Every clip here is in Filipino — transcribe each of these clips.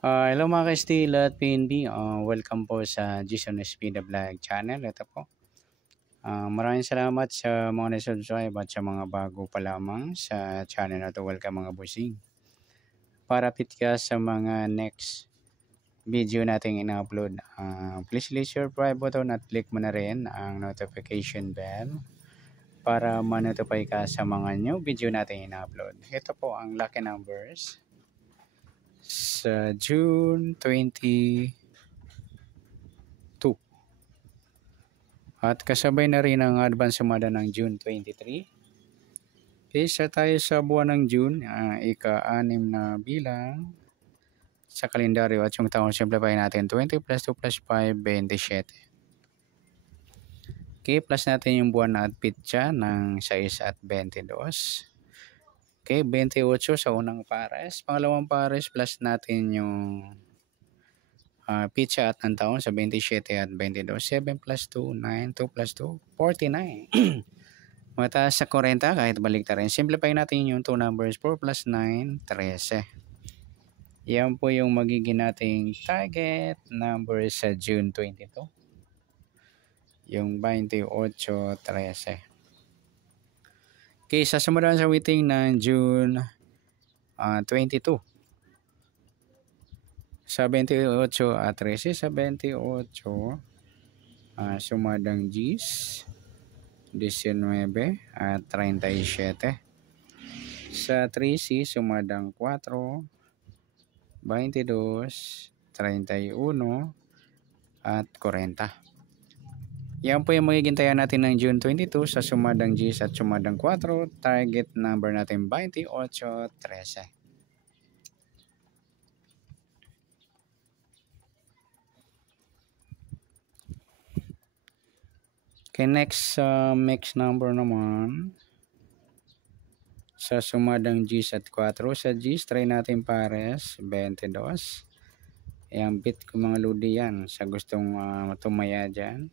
Hello mga ka-Steel at PNB. Welcome po sa Jason Espida Vlog channel. Ito po. Maraming salamat sa mga na-subscribe at sa mga bago pa lamang sa channel na to. Welcome mga bossing. Para fit ka sa mga next video nating ina-upload. Please release your private button at click mo na rin ang notification bell para ma-notify ka sa mga new video nating ina-upload. Ito po ang lucky numbers sa June 22. At kasabay na rin ang advance sumada ng June 23. Isa tayo sa buwan ng June, ika-6 na bilang sa kalendaryo at yung taon simplify natin 20 plus 2 plus 5, 27. Okay, plus natin yung buwan at pitsa ng 6 at 22. Okay, 28 sa unang pares. Pangalawang pares plus natin yung pitsa at ng taon sa 27 at 22. 7 plus 2, 9. 2 plus 2, 49. Mataas sa 40 kahit balik rin. Simplify natin yung 2 numbers. 4 plus 9, 13. Yan po yung magiging nating target number sa June 22. Yung 28, 13. Okay, sa sumunod sa waiting ng June 22. Sa 28 at 13, sa 28, sumadang Gs, 19 at 37. Sa 3C, sumadang 4, 22, 31, at 40. Yan po yung magiging tayo natin ng June 22 sa sumadang Gs at sumadang 4. Target number natin 28, 13. Okay, next mix number naman sa sumadang Gs at 4. Sa Gs, try natin pares 22. Ayan, bit ko mga ludi yan sa gustong tumaya dyan.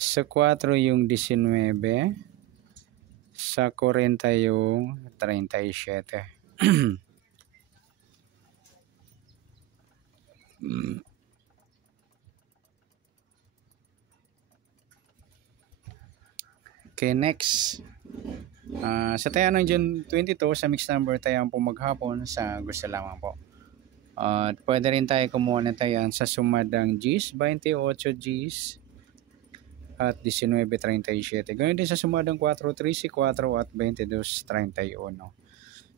Sa 4 yung 19. Sa 40 yung 37. Okay, next. Sa tayo ng June 22, sa mixed number tayo po maghapon sa gusto lamang po. At pwede rin tayo kumuha na tayo sa sumadang Gs, 28 Gs at 19.37. Ganyan din sa sumadang 4, 13, 4 at 22.31.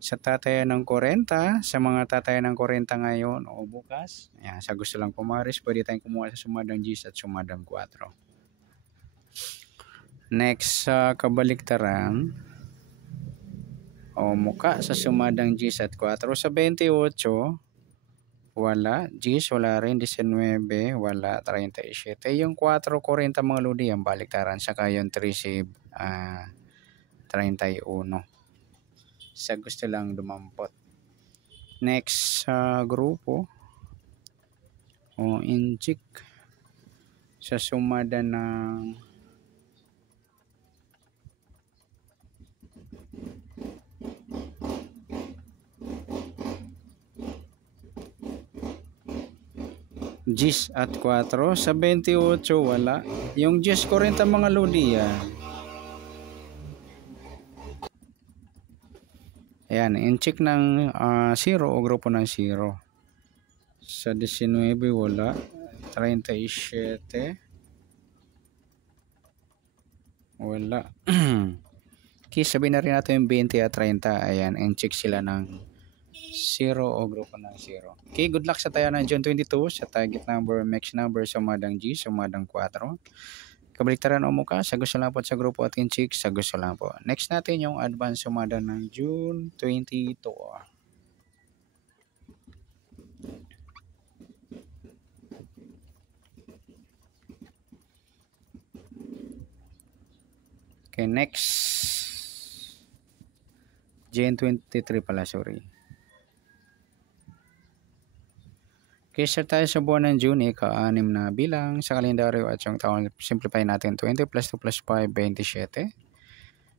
Sa tataya ng 40, sa mga tataya ng 40 ngayon o bukas, ayan, sa gusto lang pumaris, pwede tayong kumuha sa sumadang Gs at sumadang 4. Next, sa kabaliktaran o muka sa sumadang Gs at 4. Sa 28, wala. Gs, wala rin. 19, wala. 37. Yung 4, 40 mga lodi, ang baliktaran. Saka yung 3, 31. Sa gusto lang dumampot. Next, sa grupo o inchik sa sumada ng Gs at 4. Sa 28, wala. Yung Gs 40 mga lodi yan. Ayan, in-check ng 0 o grupo ng 0. Sa 19, wala. 37. Wala. Okay, sabihin na rin natin yung 20 at 30. Ayan, in-check sila ng 0 o grupo ng 0. Okay, good luck sa tayo ng June 22 sa target number, mix number, sumadang G, sumadang 4. Kabaliktaran o muka, sa gusto lang po sa grupo at in-check, sa gusto lang po. Next natin yung advance sumada ng June 22. Okay, next. June 23 pala, sorry. Okay, start tayo sa buwan ng June, ika-6 na bilang sa kalendaryo at yung taon. Simplify natin 20 plus 2 plus 5, 27.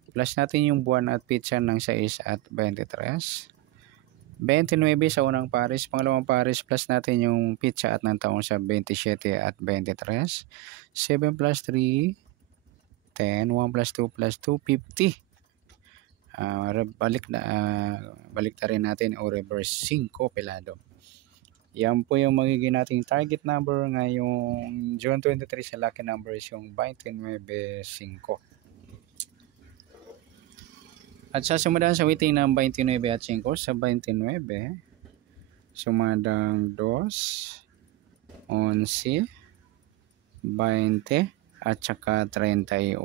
Plus natin yung buwan at pitsa ng 6 at 23. 29 sa unang pares, pangalawang pares plus natin yung pitsa at ng taong sa 27 at 23. 7 plus 3, 10. 1 plus 2 plus 2, 50. Balik na rin natin o reverse 5 pelado. Yan po yung magiging nating target number ngayong June 23 sa lucky numbers yung 29.5. At sa sumadang sa waiting ng 29 at 5 sa 29, sumadang 2, 11, 20 at saka 38.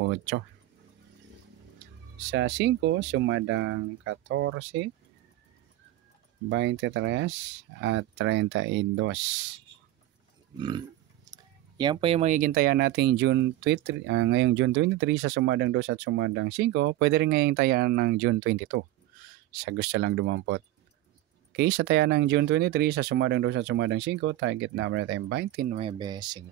Sa 5, sumadang 14, 23 at 32. Yan po yung magiging taya nating June 23, ngayong June 23 sa sumadang 2 at sumadang 5. Pwede rin ngayong taya ng June 22 sa gusto lang dumampot. Okay, sa taya ng June 23 sa sumadang 2 at sumadang 5, target number natin 29.5.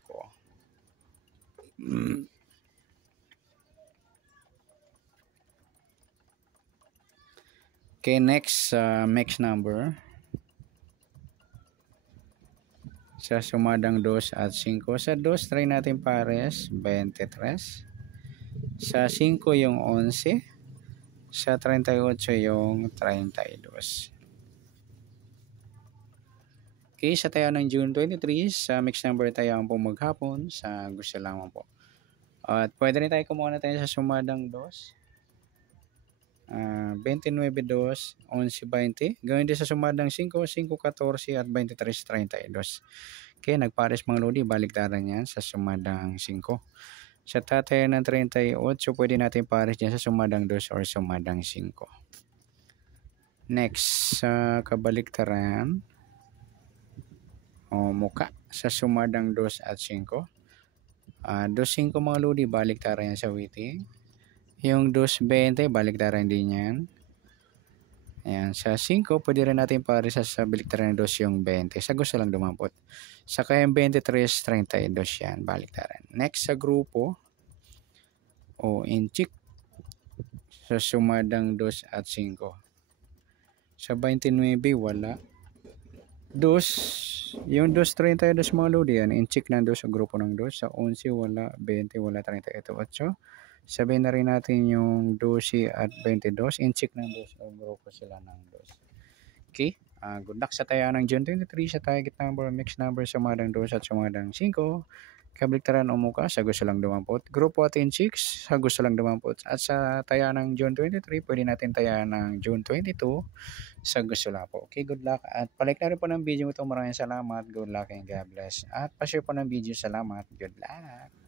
Okay, next number. Sa sumadang 2 at 5. Sa 2, try natin pares, 23. Sa 5 yung 11. Sa 38 yung 32. Okay, sa tayo ng June 23, sa mixed number tayo ang pumaghapon sa gusto lamang po. At pwede rin tayo kumuha na tayo sa sumadang 2. 29, 2, 11, 20. Gawin din sa sumadang 5, 5, 14 at 23, 32. Okay, nagpares mga lodi, baliktaran yan sa sumadang 5. Sa tatay ng 38, pwede natin pares dyan sa sumadang 2 or sumadang 5. Next, sa kabaliktaran, muka sa sumadang 2 at 5. 2, 5 mga lodi, baliktaran yan sa waiting. Yung 2.20, baliktaran din yan. Ayan, sa 5, pwede rin natin pares sa baliktaran ng 2 yung 20. Sa gusto lang dumampot. Saka yung 23, 32 yan, baliktaran. Next sa grupo, inchik sa sumadang 2 at 5. Sa 29, wala. 2, yung 2.32 mga lodi yan, inchik ng 2 sa grupo ng 2. Sa 11, wala. 20, wala. 38, 8. Sabihin na rin natin yung 12 at 22. In-check ng 2 o grupo sila ng 2. Okay. Good luck sa taya ng June 23 sa target number, mixed number, sumadang 2 at sumadang 5. Kabaliktaran o muka sa gusto lang dumampot. Grupo at in-check sa gusto lang dumampot. At sa taya ng June 23, pwede natin taya ng June 22 sa gusto lang po. Okay, good luck. At palike na rin po ng video ito. Maraming salamat. Good luck and God bless. At pa-share po ng video. Salamat. Good luck.